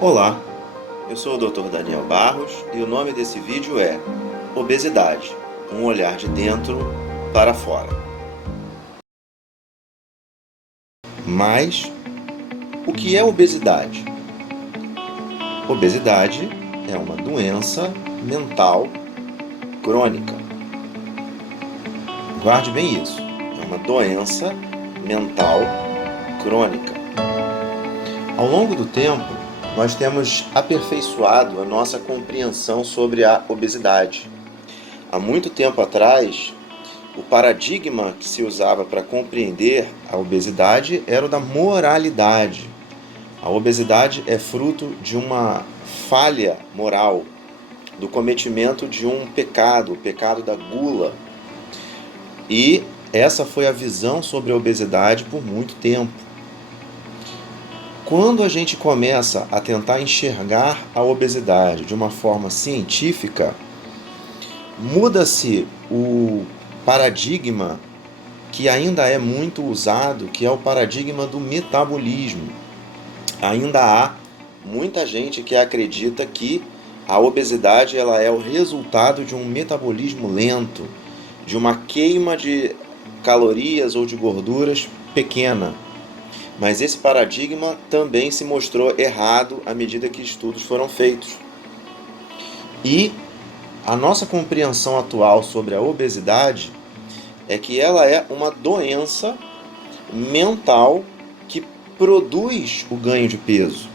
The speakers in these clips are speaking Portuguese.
Olá, eu sou o Dr. Daniel Barros e o nome desse vídeo é Obesidade, um olhar de dentro para fora. Mas, o que é obesidade? Obesidade é uma doença mental crônica. Guarde bem isso, é uma doença mental crônica. Ao longo do tempo, nós temos aperfeiçoado a nossa compreensão sobre a obesidade. Há muito tempo atrás, o paradigma que se usava para compreender a obesidade era o da moralidade. A obesidade é fruto de uma falha moral, do cometimento de um pecado, o pecado da gula. E essa foi a visão sobre a obesidade por muito tempo. Quando a gente começa a tentar enxergar a obesidade de uma forma científica, muda-se o paradigma que ainda é muito usado, que é o paradigma do metabolismo. Ainda há muita gente que acredita que a obesidade ela é o resultado de um metabolismo lento, de uma queima de calorias ou de gorduras pequena. Mas esse paradigma também se mostrou errado à medida que estudos foram feitos. E a nossa compreensão atual sobre a obesidade é que ela é uma doença mental que produz o ganho de peso.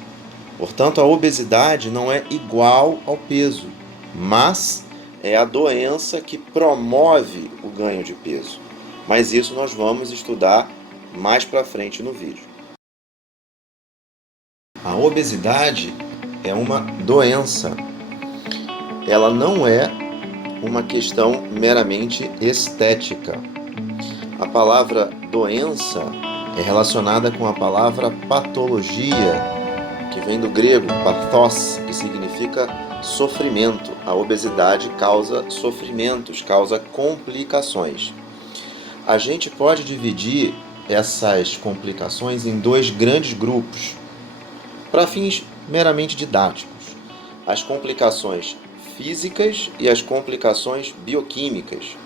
Portanto, a obesidade não é igual ao peso, mas é a doença que promove o ganho de peso. Mas isso nós vamos estudar mais para frente no vídeo. A obesidade é uma doença. Ela não é uma questão meramente estética. A palavra doença é relacionada com a palavra patologia, que vem do grego pathos, que significa sofrimento. A obesidade causa sofrimentos, causa complicações. A gente pode dividir essas complicações em dois grandes grupos, para fins meramente didáticos: as complicações físicas e as complicações bioquímicas.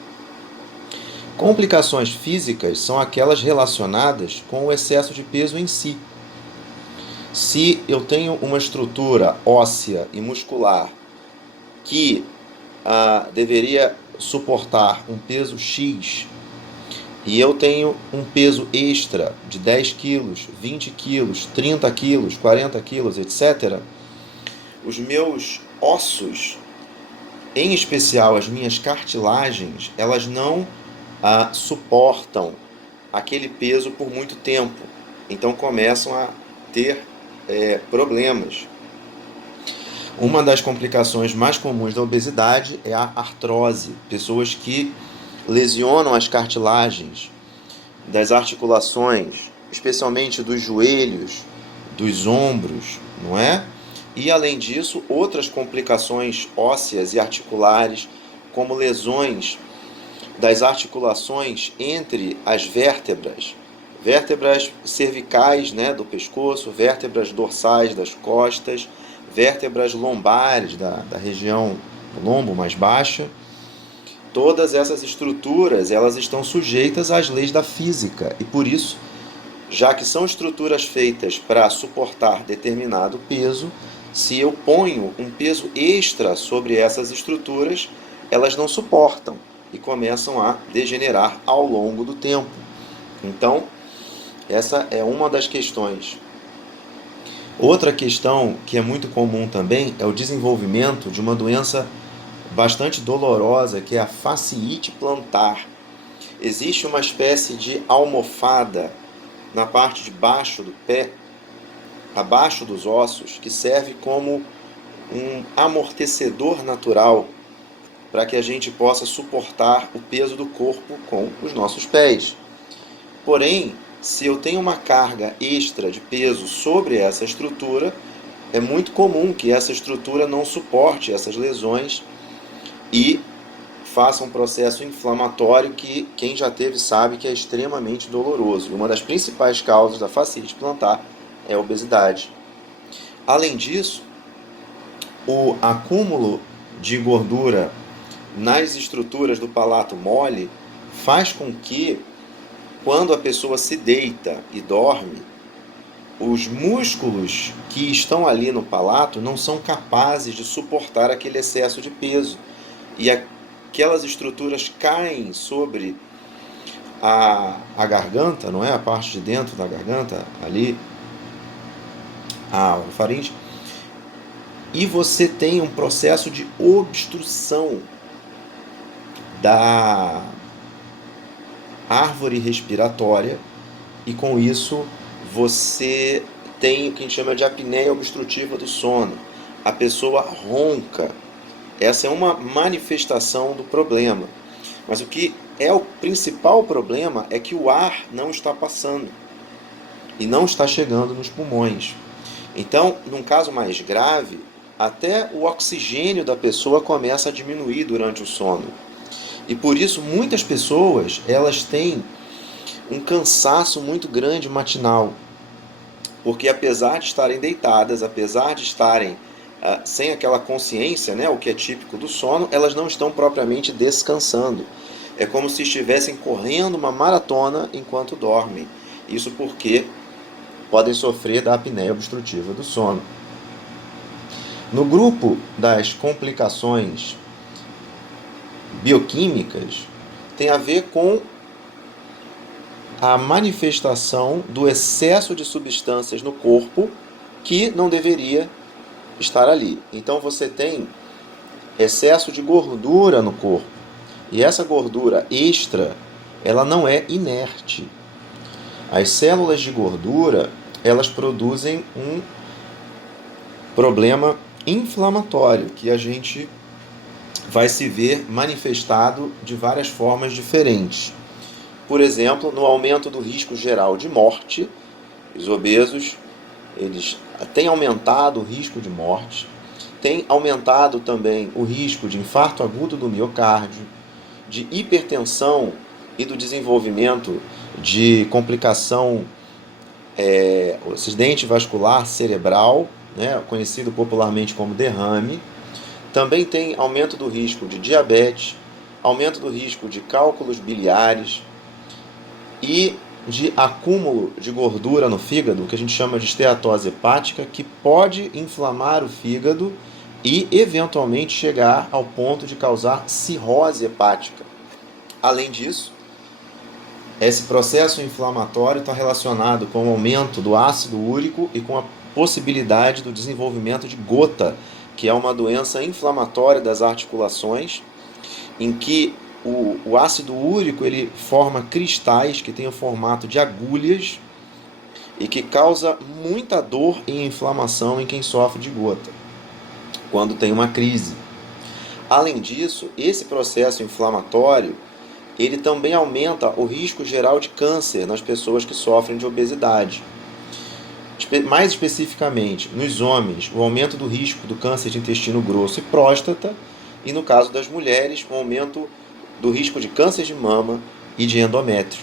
Complicações físicas são aquelas relacionadas com o excesso de peso em si. Se eu tenho uma estrutura óssea e muscular que deveria suportar um peso X, e eu tenho um peso extra de 10 quilos, 20 quilos, 30 quilos, 40 quilos, etc., os meus ossos, em especial as minhas cartilagens, elas não suportam aquele peso por muito tempo. Então começam a ter problemas. Uma das complicações mais comuns da obesidade é a artrose. Pessoas que lesionam as cartilagens das articulações, especialmente dos joelhos, dos ombros, não é? E além disso, outras complicações ósseas e articulares, como lesões das articulações entre as vértebras, vértebras cervicais, né, do pescoço, vértebras dorsais das costas, vértebras lombares da região do lombo mais baixa. Todas essas estruturas, elas estão sujeitas às leis da física e por isso, já que são estruturas feitas para suportar determinado peso, se eu ponho um peso extra sobre essas estruturas, elas não suportam e começam a degenerar ao longo do tempo. Então, essa é uma das questões. Outra questão que é muito comum também é o desenvolvimento de uma doença bastante dolorosa, que é a fasciite plantar. Existe uma espécie de almofada na parte de baixo do pé, abaixo dos ossos, que serve como um amortecedor natural para que a gente possa suportar o peso do corpo com os nossos pés. Porém, se eu tenho uma carga extra de peso sobre essa estrutura, é muito comum que essa estrutura não suporte essas lesões e faça um processo inflamatório que quem já teve sabe que é extremamente doloroso. E uma das principais causas da fasciite plantar é a obesidade. Além disso, o acúmulo de gordura nas estruturas do palato mole faz com que, quando a pessoa se deita e dorme, os músculos que estão ali no palato não são capazes de suportar aquele excesso de peso. E aquelas estruturas caem sobre a garganta, não é? A parte de dentro da garganta, ali, a faringe. E você tem um processo de obstrução da árvore respiratória, e com isso você tem o que a gente chama de apneia obstrutiva do sono. A pessoa ronca. Essa é uma manifestação do problema. Mas o que é o principal problema é que o ar não está passando e não está chegando nos pulmões. Então, num caso mais grave, até o oxigênio da pessoa começa a diminuir durante o sono. E por isso muitas pessoas, elas têm um cansaço muito grande matinal, porque apesar de estarem deitadas, apesar de estarem sem aquela consciência, né, o que é típico do sono, elas não estão propriamente descansando. É como se estivessem correndo uma maratona enquanto dormem. Isso porque podem sofrer da apneia obstrutiva do sono. No grupo das complicações bioquímicas, tem a ver com a manifestação do excesso de substâncias no corpo que não deveria estar ali. Então você tem excesso de gordura no corpo. E essa gordura extra, ela não é inerte. As células de gordura, elas produzem um problema inflamatório que a gente vai se ver manifestado de várias formas diferentes. Por exemplo, no aumento do risco geral de morte, os obesos, eles têm aumentado o risco de morte, tem aumentado também o risco de infarto agudo do miocárdio, de hipertensão e do desenvolvimento de complicação acidente vascular cerebral, né, conhecido popularmente como derrame. Também tem aumento do risco de diabetes, aumento do risco de cálculos biliares e de acúmulo de gordura no fígado, que a gente chama de esteatose hepática, que pode inflamar o fígado e eventualmente chegar ao ponto de causar cirrose hepática. Além disso, esse processo inflamatório está relacionado com o aumento do ácido úrico e com a possibilidade do desenvolvimento de gota, que é uma doença inflamatória das articulações, em que o ácido úrico ele forma cristais que têm o formato de agulhas e que causa muita dor e inflamação em quem sofre de gota, quando tem uma crise. Além disso, esse processo inflamatório ele também aumenta o risco geral de câncer nas pessoas que sofrem de obesidade. Mais especificamente, nos homens, o aumento do risco do câncer de intestino grosso e próstata, e no caso das mulheres, o aumento do risco de câncer de mama e de endométrio.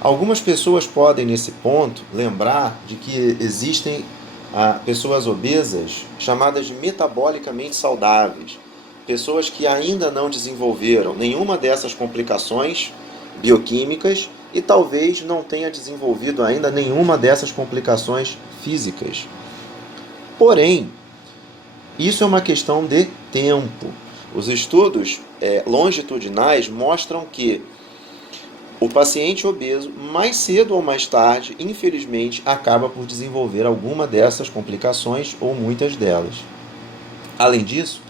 Algumas pessoas podem, nesse ponto, lembrar de que existem pessoas obesas chamadas de metabolicamente saudáveis, pessoas que ainda não desenvolveram nenhuma dessas complicações bioquímicas e talvez não tenha desenvolvido ainda nenhuma dessas complicações físicas. Porém, isso é uma questão de tempo. Os estudos longitudinais mostram que o paciente obeso, mais cedo ou mais tarde, infelizmente, acaba por desenvolver alguma dessas complicações ou muitas delas. Além disso,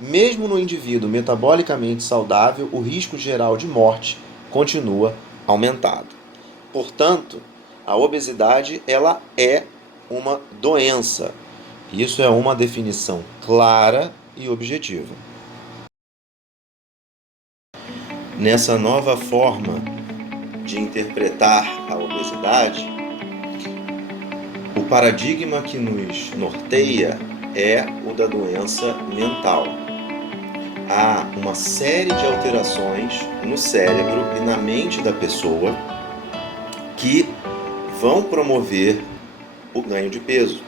mesmo no indivíduo metabolicamente saudável, o risco geral de morte continua aumentado. Portanto, a obesidade ela é uma doença. Isso é uma definição clara e objetiva. Nessa nova forma de interpretar a obesidade, o paradigma que nos norteia é o da doença mental. Há uma série de alterações no cérebro e na mente da pessoa que vão promover o ganho de peso.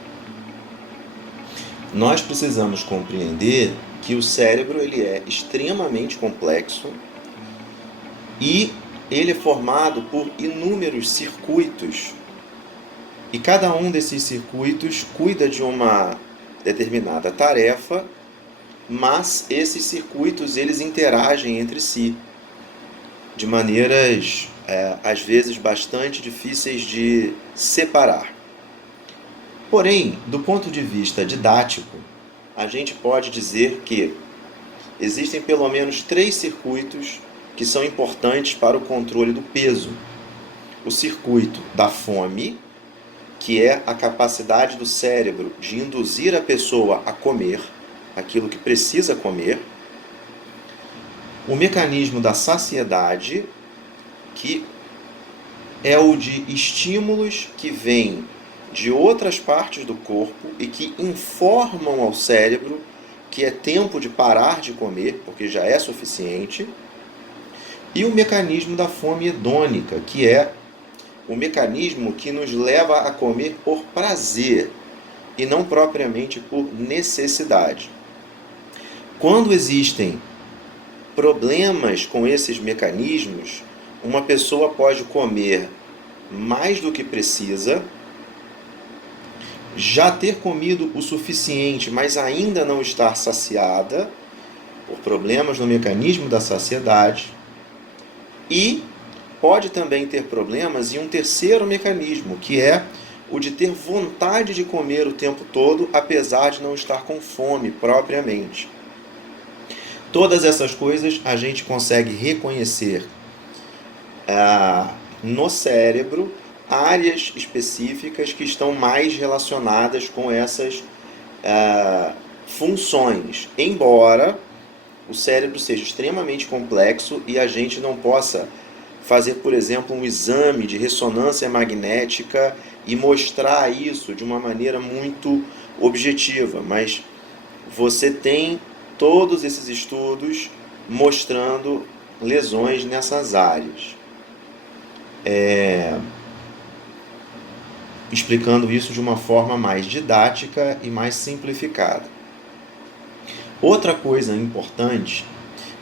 nós precisamos compreender que o cérebro ele é extremamente complexo e ele é formado por inúmeros circuitos. E cada um desses circuitos cuida de uma determinada tarefa, mas esses circuitos eles interagem entre si de maneiras, às vezes, bastante difíceis de separar. Porém, do ponto de vista didático, a gente pode dizer que existem pelo menos 3 circuitos que são importantes para o controle do peso. O circuito da fome, que é a capacidade do cérebro de induzir a pessoa a comer aquilo que precisa comer. O mecanismo da saciedade, que é o de estímulos que vêm de outras partes do corpo e que informam ao cérebro que é tempo de parar de comer, porque já é suficiente. E o mecanismo da fome hedônica, que é o mecanismo que nos leva a comer por prazer e não propriamente por necessidade. Quando existem problemas com esses mecanismos, uma pessoa pode comer mais do que precisa, já ter comido o suficiente, mas ainda não estar saciada, por problemas no mecanismo da saciedade, e pode também ter problemas em um terceiro mecanismo, que é o de ter vontade de comer o tempo todo, apesar de não estar com fome propriamente. Todas essas coisas a gente consegue reconhecer no cérebro áreas específicas que estão mais relacionadas com essas funções, embora o cérebro seja extremamente complexo e a gente não possa fazer, por exemplo, um exame de ressonância magnética e mostrar isso de uma maneira muito objetiva, mas você tem todos esses estudos mostrando lesões nessas áreas. Explicando isso de uma forma mais didática e mais simplificada. Outra coisa importante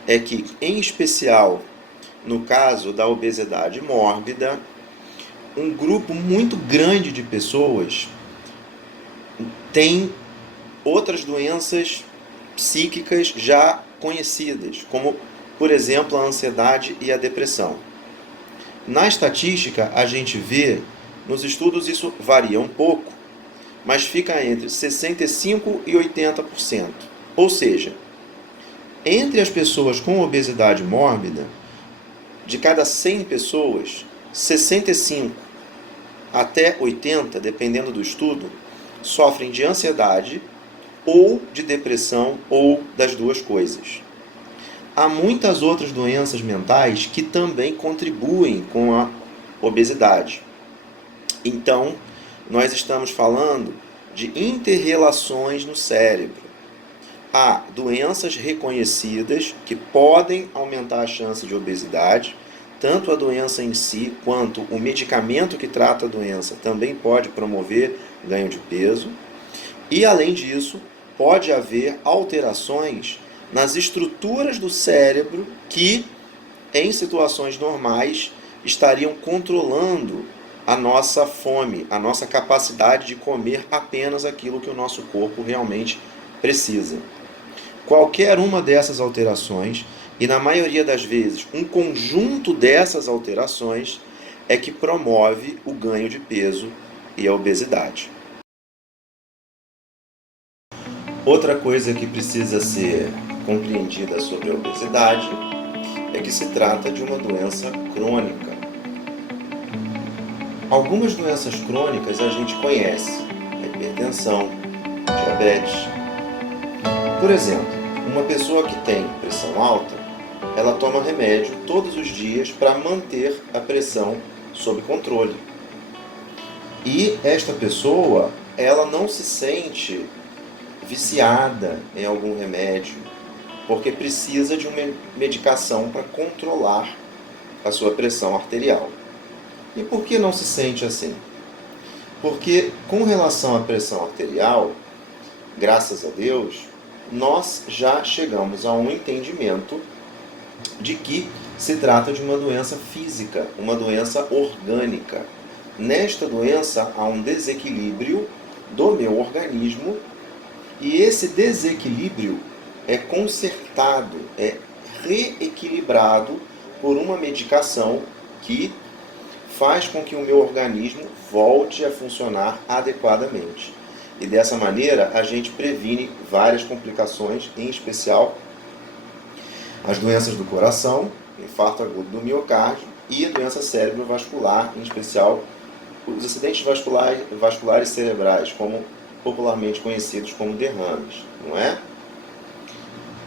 é que, em especial no caso da obesidade mórbida, um grupo muito grande de pessoas tem outras doenças psíquicas já conhecidas, como, por exemplo, a ansiedade e a depressão. Na estatística, a gente vê, nos estudos isso varia um pouco, mas fica entre 65% e 80%. Ou seja, entre as pessoas com obesidade mórbida, de cada 100 pessoas, 65 até 80, dependendo do estudo, sofrem de ansiedade ou de depressão ou das duas coisas. Há muitas outras doenças mentais que também contribuem com a obesidade. Então, nós estamos falando de inter-relações no cérebro. Há doenças reconhecidas que podem aumentar a chance de obesidade, tanto a doença em si quanto o medicamento que trata a doença também pode promover ganho de peso. E, além disso, pode haver alterações nas estruturas do cérebro que, em situações normais, estariam controlando a nossa fome, a nossa capacidade de comer apenas aquilo que o nosso corpo realmente precisa. Qualquer uma dessas alterações, e na maioria das vezes um conjunto dessas alterações, é que promove o ganho de peso e a obesidade. Outra coisa que precisa ser compreendida sobre a obesidade é que se trata de uma doença crônica. Algumas doenças crônicas a gente conhece, a hipertensão, diabetes. Por exemplo, uma pessoa que tem pressão alta, ela toma remédio todos os dias para manter a pressão sob controle. E esta pessoa, ela não se sente viciada em algum remédio, porque precisa de uma medicação para controlar a sua pressão arterial. E por que não se sente assim? Porque, com relação à pressão arterial, graças a Deus, nós já chegamos a um entendimento de que se trata de uma doença física, uma doença orgânica. Nesta doença há um desequilíbrio do meu organismo e esse desequilíbrio é consertado, é reequilibrado por uma medicação que faz com que o meu organismo volte a funcionar adequadamente. E dessa maneira a gente previne várias complicações, em especial as doenças do coração, infarto agudo do miocárdio e a doença cerebrovascular, em especial os acidentes vasculares cerebrais, como popularmente conhecidos como derrames, não é?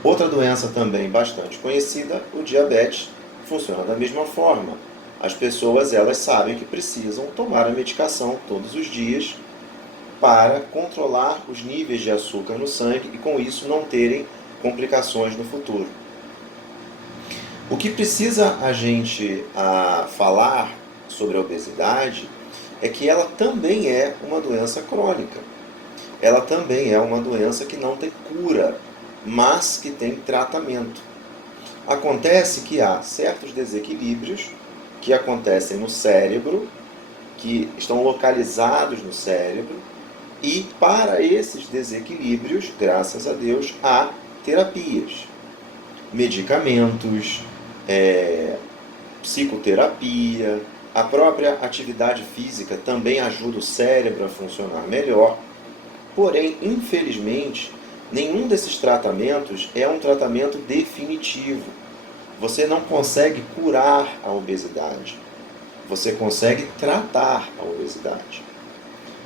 Outra doença também bastante conhecida, o diabetes, funciona da mesma forma. As pessoas, elas sabem que precisam tomar a medicação todos os dias para controlar os níveis de açúcar no sangue e com isso não terem complicações no futuro. O que precisa a gente falar sobre a obesidade é que ela também é uma doença crônica. Ela também é uma doença que não tem cura, mas que tem tratamento. Acontece que há certos desequilíbrios que acontecem no cérebro, que estão localizados no cérebro, e para esses desequilíbrios, graças a Deus, há terapias, medicamentos, psicoterapia, a própria atividade física também ajuda o cérebro a funcionar melhor. Porém, infelizmente, nenhum desses tratamentos é um tratamento definitivo. Você não consegue curar a obesidade. Você consegue tratar a obesidade.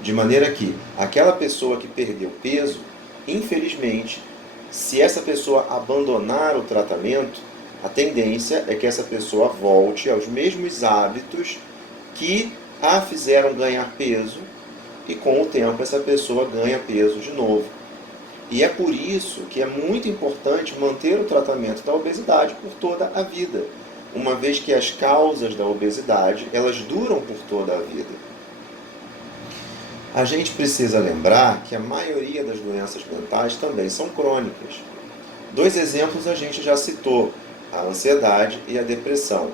De maneira que aquela pessoa que perdeu peso, infelizmente, se essa pessoa abandonar o tratamento, a tendência é que essa pessoa volte aos mesmos hábitos que a fizeram ganhar peso e com o tempo essa pessoa ganha peso de novo. E é por isso que é muito importante manter o tratamento da obesidade por toda a vida, uma vez que as causas da obesidade, elas duram por toda a vida. A gente precisa lembrar que a maioria das doenças mentais também são crônicas. 2 exemplos a gente já citou, a ansiedade e a depressão.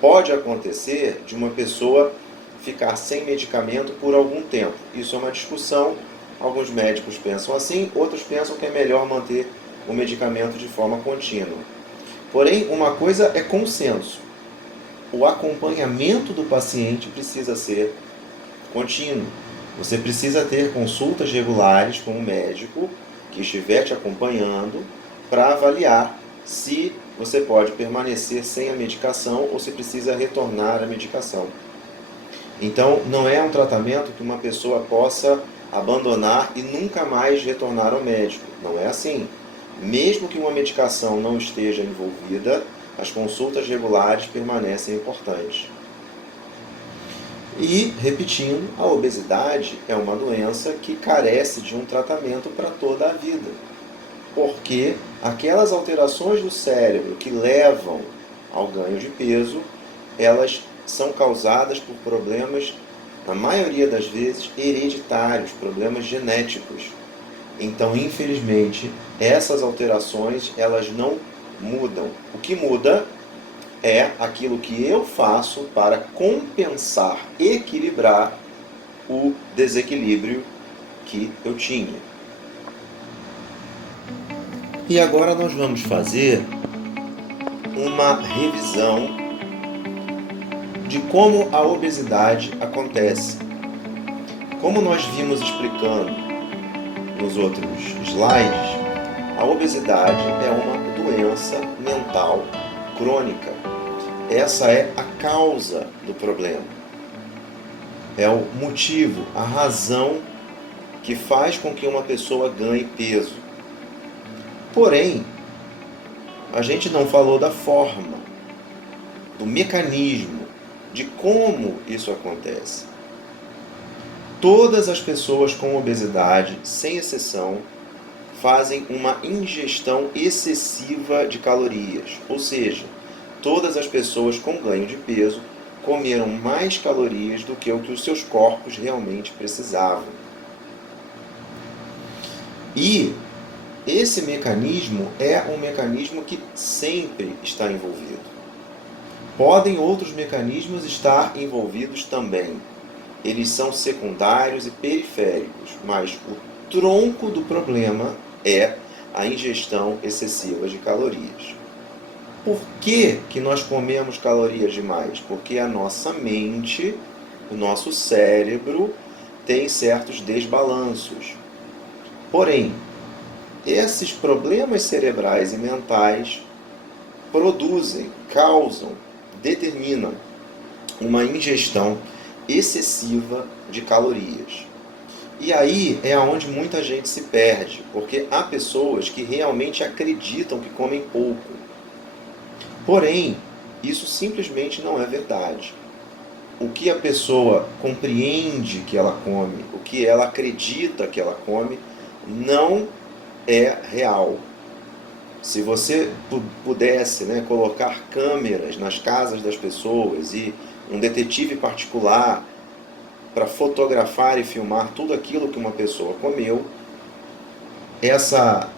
Pode acontecer de uma pessoa ficar sem medicamento por algum tempo. Isso é uma discussão. Alguns médicos pensam assim, outros pensam que é melhor manter o medicamento de forma contínua. Porém, uma coisa é consenso. O acompanhamento do paciente precisa ser contínuo. Você precisa ter consultas regulares com o médico que estiver te acompanhando para avaliar se você pode permanecer sem a medicação ou se precisa retornar à medicação. Então, não é um tratamento que uma pessoa possa abandonar e nunca mais retornar ao médico. Não é assim. Mesmo que uma medicação não esteja envolvida, as consultas regulares permanecem importantes. E, repetindo, a obesidade é uma doença que carece de um tratamento para toda a vida. Porque aquelas alterações do cérebro que levam ao ganho de peso, elas são causadas por problemas, na maioria das vezes, hereditários, problemas genéticos. Então, infelizmente, essas alterações, elas não mudam. O que muda é aquilo que eu faço para compensar, equilibrar o desequilíbrio que eu tinha. E agora nós vamos fazer uma revisão de como a obesidade acontece. Como nós vimos explicando nos outros slides, a obesidade é uma doença mental crônica. Essa é a causa do problema. É o motivo, a razão que faz com que uma pessoa ganhe peso. Porém, a gente não falou da forma, do mecanismo, de como isso acontece. Todas as pessoas com obesidade, sem exceção, fazem uma ingestão excessiva de calorias, ou seja, todas as pessoas com ganho de peso comeram mais calorias do que o que os seus corpos realmente precisavam. E esse mecanismo é um mecanismo que sempre está envolvido. Podem outros mecanismos estar envolvidos também. Eles são secundários e periféricos, mas o tronco do problema é a ingestão excessiva de calorias. Por que nós comemos calorias demais? Porque a nossa mente, o nosso cérebro, tem certos desbalanços. Porém, esses problemas cerebrais e mentais produzem, causam, determinam uma ingestão excessiva de calorias. E aí é onde muita gente se perde, porque há pessoas que realmente acreditam que comem pouco. Porém, isso simplesmente não é verdade. O que a pessoa compreende que ela come, o que ela acredita que ela come, não é real. Se você pudesse, colocar câmeras nas casas das pessoas e um detetive particular para fotografar e filmar tudo aquilo que uma pessoa comeu, essa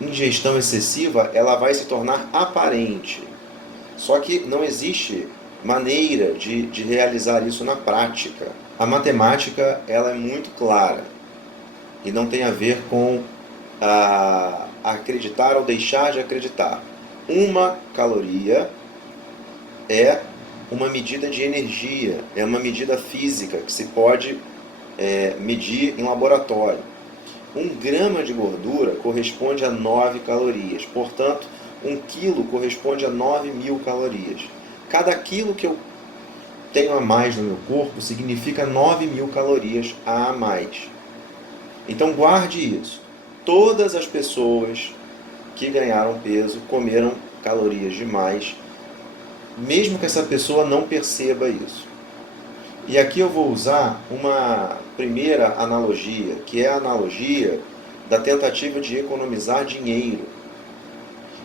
ingestão excessiva ela vai se tornar aparente. Só que não existe maneira de realizar isso na prática. A matemática ela é muito clara e não tem a ver com acreditar ou deixar de acreditar. Uma caloria é uma medida de energia, é uma medida física que se pode medir em laboratório. 1 grama de gordura corresponde a 9 calorias, portanto, 1 quilo corresponde a 9.000 calorias. Cada quilo que eu tenho a mais no meu corpo significa 9.000 calorias a mais. Então guarde isso. Todas as pessoas que ganharam peso comeram calorias demais, mesmo que essa pessoa não perceba isso. E aqui eu vou usar uma primeira analogia, que é a analogia da tentativa de economizar dinheiro.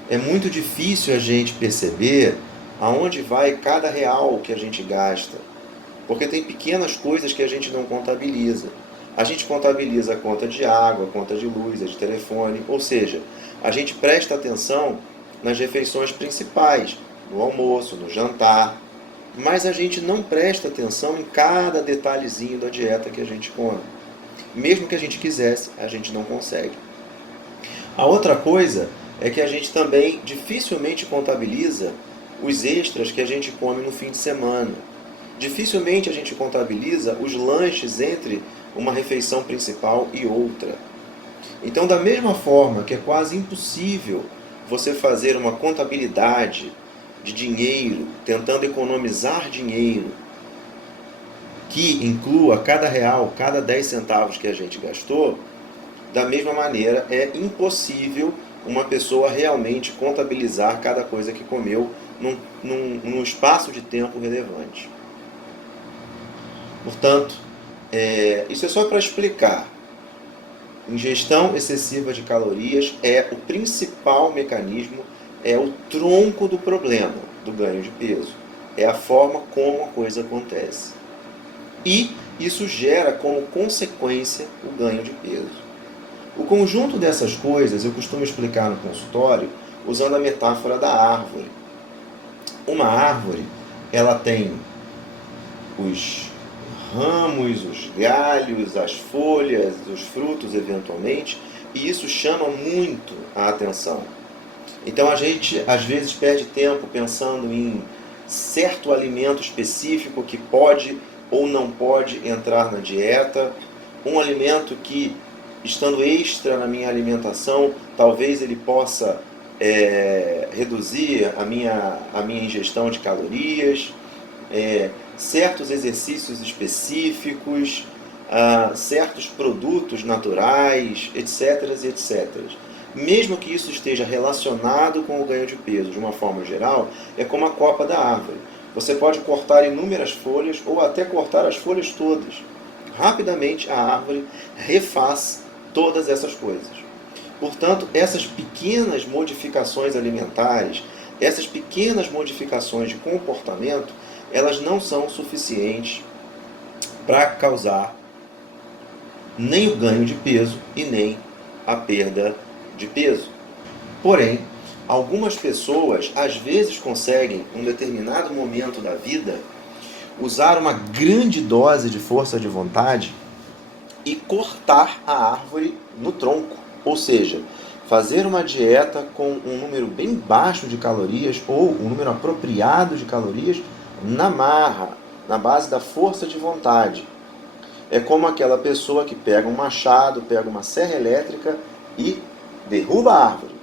É muito difícil a gente perceber aonde vai cada real que a gente gasta, porque tem pequenas coisas que a gente não contabiliza. A gente contabiliza a conta de água, a conta de luz, a de telefone, ou seja, a gente presta atenção nas refeições principais, no almoço, no jantar, mas a gente não presta atenção em cada detalhezinho da dieta que a gente come. Mesmo que a gente quisesse, a gente não consegue. A outra coisa é que a gente também dificilmente contabiliza os extras que a gente come no fim de semana. Dificilmente a gente contabiliza os lanches entre uma refeição principal e outra. Então, da mesma forma que é quase impossível você fazer uma contabilidade de dinheiro, tentando economizar dinheiro, que inclua cada real, cada 10 centavos que a gente gastou, da mesma maneira é impossível uma pessoa realmente contabilizar cada coisa que comeu num espaço de tempo relevante. Portanto, isso é só para explicar. Ingestão excessiva de calorias é o principal mecanismo, é o tronco do problema do ganho de peso. É a forma como a coisa acontece. E isso gera como consequência o ganho de peso. O conjunto dessas coisas eu costumo explicar no consultório usando a metáfora da árvore. Uma árvore, ela tem os ramos, os galhos, as folhas, os frutos eventualmente, e isso chama muito a atenção. Então a gente às vezes perde tempo pensando em certo alimento específico que pode ou não pode entrar na dieta, um alimento que, estando extra na minha alimentação, talvez ele possa reduzir a minha ingestão de calorias, certos exercícios específicos, certos produtos naturais, etc, etc. Mesmo que isso esteja relacionado com o ganho de peso de uma forma geral, é como a copa da árvore. Você pode cortar inúmeras folhas ou até cortar as folhas todas. Rapidamente a árvore refaz todas essas coisas. Portanto, essas pequenas modificações alimentares, essas pequenas modificações de comportamento, elas não são suficientes para causar nem o ganho de peso e nem a perda de peso. Porém, algumas pessoas às vezes conseguem, em um determinado momento da vida, usar uma grande dose de força de vontade e cortar a árvore no tronco, ou seja, fazer uma dieta com um número bem baixo de calorias ou um número apropriado de calorias na marra, na base da força de vontade. É como aquela pessoa que pega um machado, pega uma serra elétrica e derruba a árvore.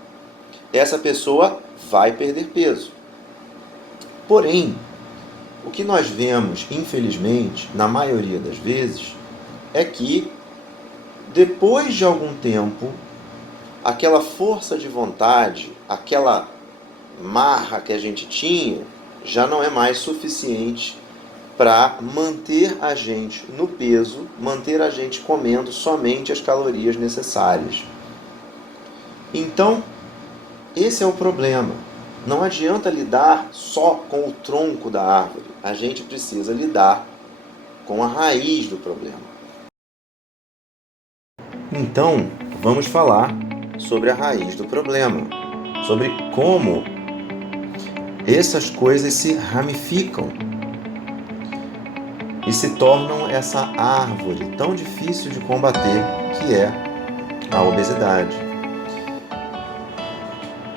Essa pessoa vai perder peso. Porém, o que nós vemos, infelizmente, na maioria das vezes, é que depois de algum tempo, aquela força de vontade, aquela marra que a gente tinha, já não é mais suficiente para manter a gente no peso, manter a gente comendo somente as calorias necessárias. Então, esse é o problema. Não adianta lidar só com o tronco da árvore. A gente precisa lidar com a raiz do problema. Então, vamos falar sobre a raiz do problema, sobre como essas coisas se ramificam e se tornam essa árvore tão difícil de combater, que é a obesidade.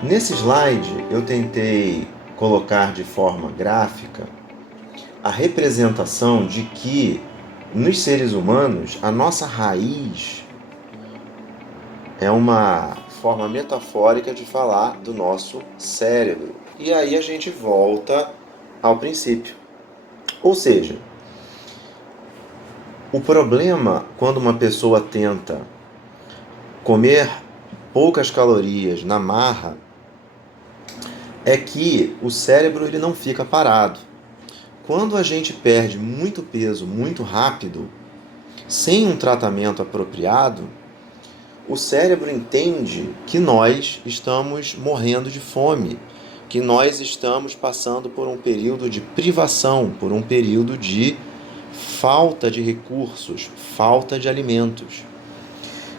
Nesse slide, eu tentei colocar de forma gráfica a representação de que, nos seres humanos, a nossa raiz é uma forma metafórica de falar do nosso cérebro. E aí a gente volta ao princípio. Ou seja, o problema quando uma pessoa tenta comer poucas calorias na marra é que o cérebro ele não fica parado. Quando a gente perde muito peso muito rápido, sem um tratamento apropriado, o cérebro entende que nós estamos morrendo de fome, que nós estamos passando por um período de privação, por um período de falta de recursos, falta de alimentos.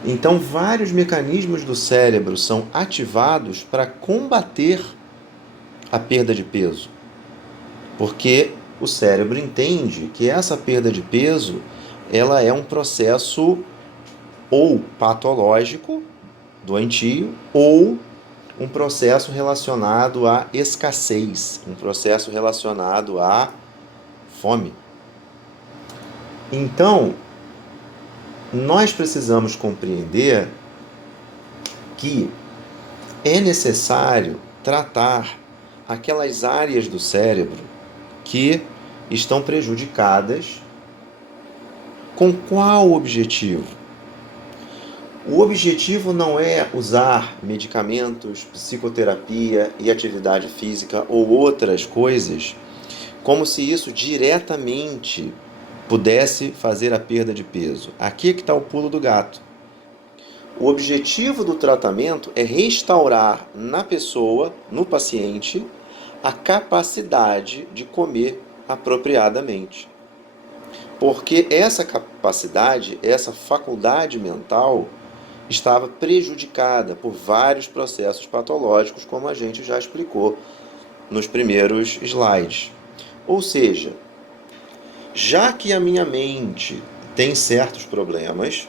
Então, vários mecanismos do cérebro são ativados para combater a perda de peso, porque o cérebro entende que essa perda de peso ela é um processo ou patológico, doentio, ou um processo relacionado à escassez, um processo relacionado à fome. Então, nós precisamos compreender que é necessário tratar aquelas áreas do cérebro que estão prejudicadas. Com qual objetivo? O objetivo não é usar medicamentos, psicoterapia e atividade física ou outras coisas como se isso diretamente pudesse fazer a perda de peso. Aqui é que está o pulo do gato. O objetivo do tratamento é restaurar na pessoa, no paciente, a capacidade de comer apropriadamente. Porque essa capacidade, essa faculdade mental, estava prejudicada por vários processos patológicos, como a gente já explicou nos primeiros slides. Ou seja, já que a minha mente tem certos problemas,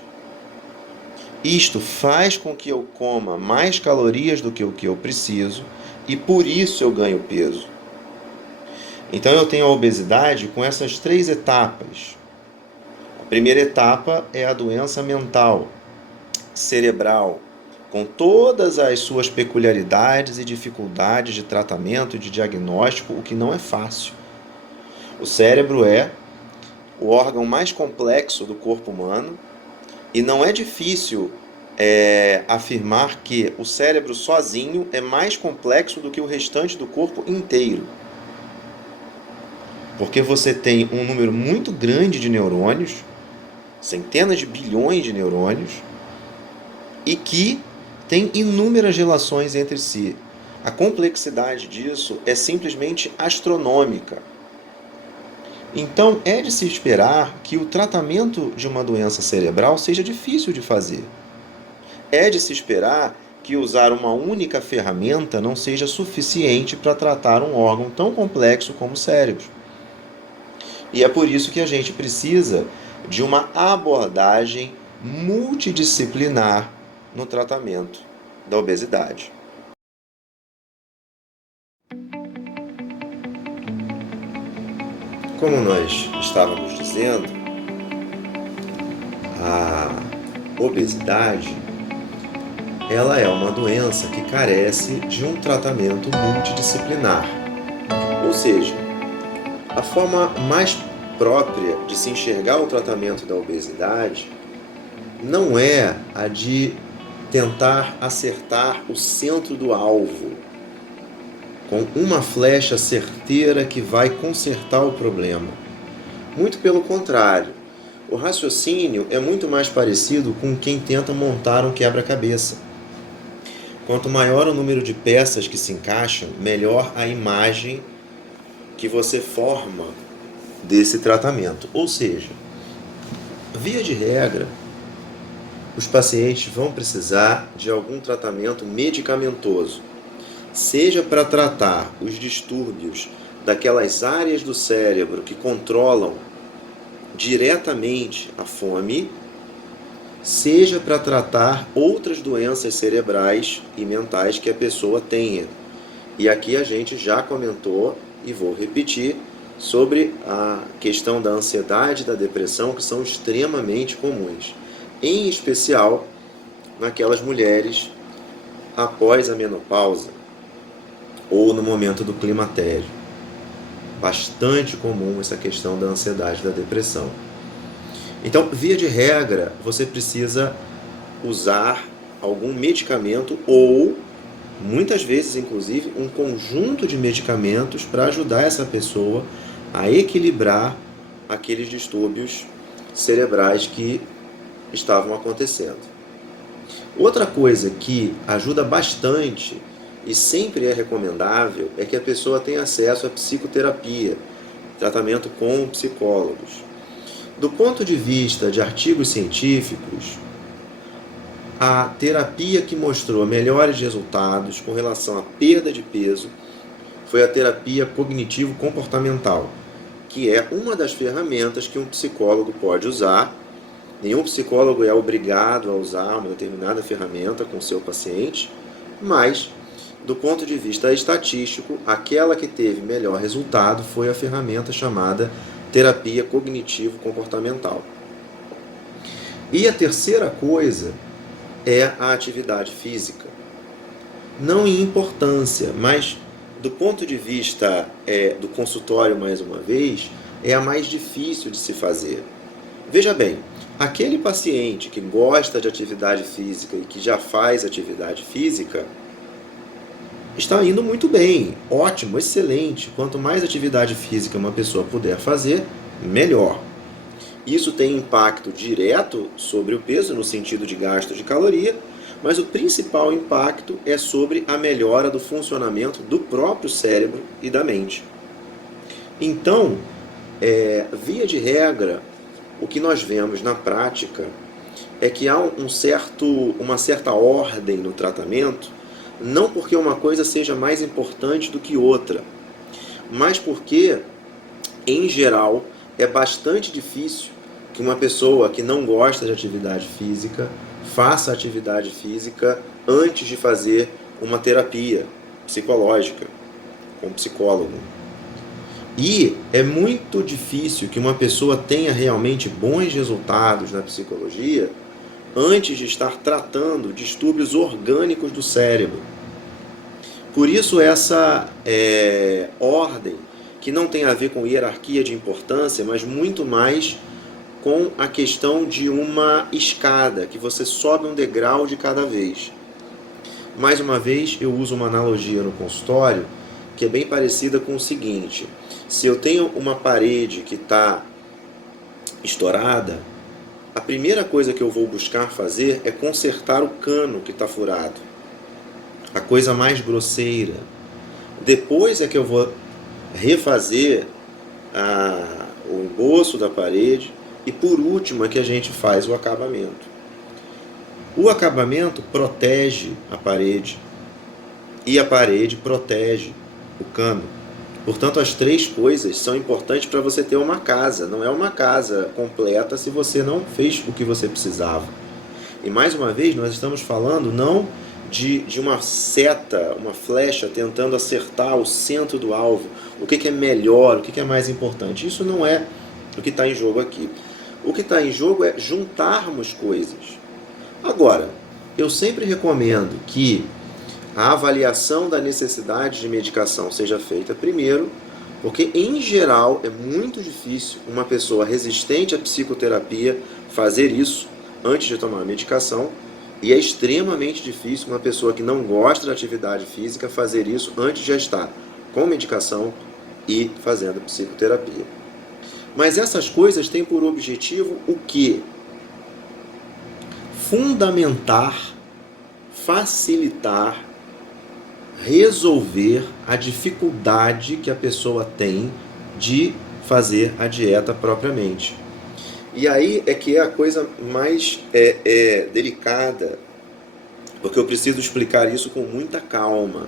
isto faz com que eu coma mais calorias do que o que eu preciso e por isso eu ganho peso. Então eu tenho a obesidade com essas 3 etapas. A primeira etapa é a doença mental, cerebral, com todas as suas peculiaridades e dificuldades de tratamento e de diagnóstico, o que não é fácil. O cérebro é o órgão mais complexo do corpo humano e não é difícil afirmar que o cérebro sozinho é mais complexo do que o restante do corpo inteiro. Porque você tem um número muito grande de neurônios, centenas de bilhões de neurônios, e que tem inúmeras relações entre si. A complexidade disso é simplesmente astronômica. Então, é de se esperar que o tratamento de uma doença cerebral seja difícil de fazer. É de se esperar que usar uma única ferramenta não seja suficiente para tratar um órgão tão complexo como o cérebro. E é por isso que a gente precisa de uma abordagem multidisciplinar no tratamento da obesidade. Como nós estávamos dizendo, a obesidade ela é uma doença que carece de um tratamento multidisciplinar. Ou seja, a forma mais própria de se enxergar o tratamento da obesidade não é a de tentar acertar o centro do alvo com uma flecha certeira que vai consertar o problema. Muito pelo contrário, o raciocínio é muito mais parecido com quem tenta montar um quebra-cabeça. Quanto maior o número de peças que se encaixam, melhor a imagem que você forma desse tratamento. Ou seja, via de regra, os pacientes vão precisar de algum tratamento medicamentoso, seja para tratar os distúrbios daquelas áreas do cérebro que controlam diretamente a fome, seja para tratar outras doenças cerebrais e mentais que a pessoa tenha. E aqui a gente já comentou, e vou repetir, sobre a questão da ansiedade e da depressão, que são extremamente comuns, em especial naquelas mulheres após a menopausa ou no momento do climatério. Bastante comum essa questão da ansiedade e da depressão. Então, via de regra, você precisa usar algum medicamento ou, muitas vezes, inclusive, um conjunto de medicamentos para ajudar essa pessoa a equilibrar aqueles distúrbios cerebrais que estavam acontecendo. Outra coisa que ajuda bastante e sempre é recomendável é que a pessoa tenha acesso à psicoterapia, tratamento com psicólogos. Do ponto de vista de artigos científicos, a terapia que mostrou melhores resultados com relação à perda de peso foi a terapia cognitivo-comportamental, que é uma das ferramentas que um psicólogo pode usar. Nenhum psicólogo é obrigado a usar uma determinada ferramenta com seu paciente, mas, do ponto de vista estatístico, aquela que teve melhor resultado foi a ferramenta chamada terapia cognitivo-comportamental. E a terceira coisa é a atividade física. Não em importância, mas do ponto de vista do consultório, mais uma vez, é a mais difícil de se fazer. Veja bem, aquele paciente que gosta de atividade física e que já faz atividade física, está indo muito bem, ótimo, excelente. Quanto mais atividade física uma pessoa puder fazer, melhor. Isso tem impacto direto sobre o peso, no sentido de gasto de caloria, mas o principal impacto é sobre a melhora do funcionamento do próprio cérebro e da mente. Então, via de regra, o que nós vemos na prática é que há uma certa ordem no tratamento, não porque uma coisa seja mais importante do que outra, mas porque, em geral, é bastante difícil que uma pessoa que não gosta de atividade física faça atividade física antes de fazer uma terapia psicológica com um psicólogo. E é muito difícil que uma pessoa tenha realmente bons resultados na psicologia antes de estar tratando distúrbios orgânicos do cérebro. Por isso essa ordem, que não tem a ver com hierarquia de importância, mas muito mais com a questão de uma escada, que você sobe um degrau de cada vez. Mais uma vez, eu uso uma analogia no consultório, que é bem parecida com o seguinte: se eu tenho uma parede que está estourada, a primeira coisa que eu vou buscar fazer é consertar o cano que está furado, a coisa mais grosseira. Depois é que eu vou refazer o emboço da parede e por último é que a gente faz o acabamento. O acabamento protege a parede e a parede protege o cano. Portanto, as três coisas são importantes para você ter uma casa. Não é uma casa completa se você não fez o que você precisava. E mais uma vez, nós estamos falando não de uma seta, uma flecha tentando acertar o centro do alvo, o que é melhor, o que é mais importante. Isso não é o que está em jogo aqui. O que está em jogo é juntarmos coisas. Agora, eu sempre recomendo que a avaliação da necessidade de medicação seja feita primeiro, porque em geral é muito difícil uma pessoa resistente à psicoterapia fazer isso antes de tomar a medicação, e é extremamente difícil uma pessoa que não gosta da atividade física fazer isso antes de já estar com medicação e fazendo psicoterapia. Mas essas coisas têm por objetivo o quê? Fundamentar, facilitar, resolver a dificuldade que a pessoa tem de fazer a dieta propriamente. E aí é que é a coisa mais delicada, porque eu preciso explicar isso com muita calma.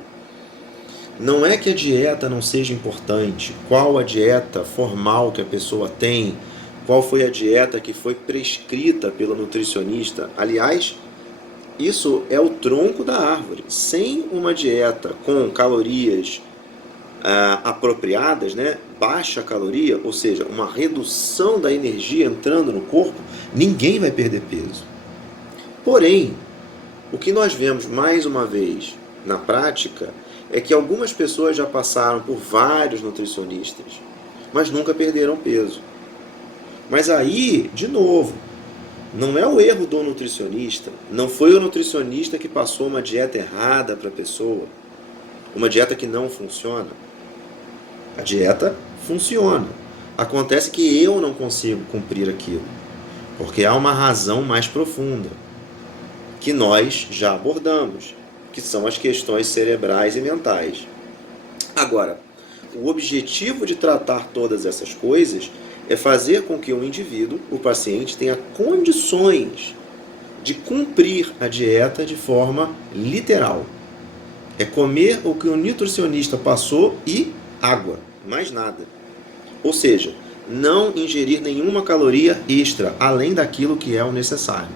Não é que a dieta não seja importante, qual a dieta formal que a pessoa tem, qual foi a dieta que foi prescrita pelo nutricionista. Aliás, isso é o tronco da árvore. Sem uma dieta com calorias apropriadas, né? Baixa caloria, ou seja, uma redução da energia entrando no corpo, ninguém vai perder peso. Porém, o que nós vemos mais uma vez na prática é que algumas pessoas já passaram por vários nutricionistas, mas nunca perderam peso. Mas aí, de novo, não é o erro do nutricionista, não foi o nutricionista que passou uma dieta errada para a pessoa, uma dieta que não funciona. A dieta funciona. Acontece que eu não consigo cumprir aquilo, porque há uma razão mais profunda, que nós já abordamos, que são as questões cerebrais e mentais. Agora, o objetivo de tratar todas essas coisas é fazer com que o indivíduo, o paciente, tenha condições de cumprir a dieta de forma literal. É comer o que o nutricionista passou e água, mais nada. Ou seja, não ingerir nenhuma caloria extra, além daquilo que é o necessário.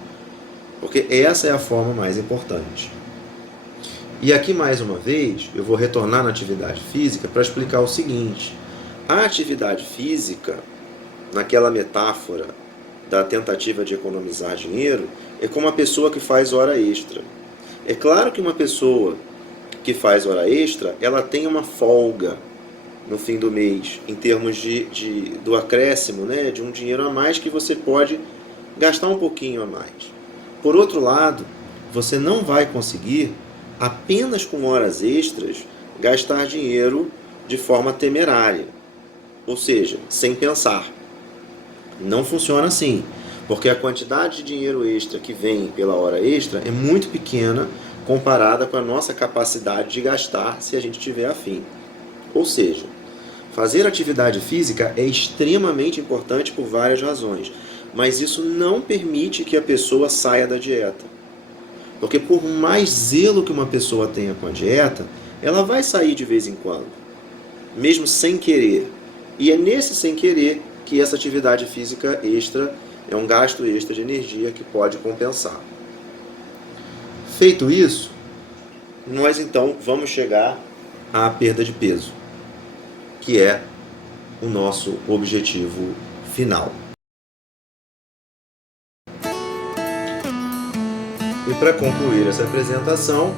Porque essa é a forma mais importante. E aqui, mais uma vez, eu vou retornar na atividade física para explicar o seguinte. A atividade física, naquela metáfora da tentativa de economizar dinheiro, é como uma pessoa que faz hora extra. É claro que uma pessoa que faz hora extra, ela tem uma folga no fim do mês, em termos do acréscimo, né, de um dinheiro a mais que você pode gastar um pouquinho a mais. Por outro lado, você não vai conseguir, apenas com horas extras, gastar dinheiro de forma temerária, ou seja, sem pensar. Não funciona assim, porque a quantidade de dinheiro extra que vem pela hora extra é muito pequena comparada com a nossa capacidade de gastar se a gente tiver afim. Ou seja, fazer atividade física é extremamente importante por várias razões, mas isso não permite que a pessoa saia da dieta. Porque por mais zelo que uma pessoa tenha com a dieta, ela vai sair de vez em quando, mesmo sem querer. E é nesse sem querer que essa atividade física extra é um gasto extra de energia que pode compensar. Feito isso, nós então vamos chegar à perda de peso, que é o nosso objetivo final. E para concluir essa apresentação,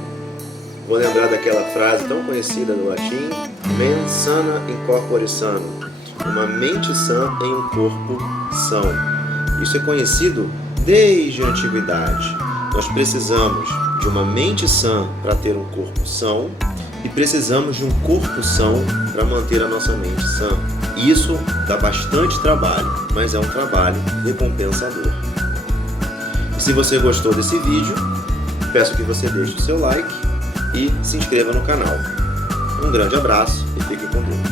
vou lembrar daquela frase tão conhecida do latim, mens sana in corpore sano, uma mente sã em um corpo são. Isso é conhecido desde a antiguidade. Nós precisamos de uma mente sã para ter um corpo são e precisamos de um corpo são para manter a nossa mente sã. Isso dá bastante trabalho, mas é um trabalho recompensador. E se você gostou desse vídeo, peço que você deixe o seu like e se inscreva no canal. Um grande abraço e fique com Deus.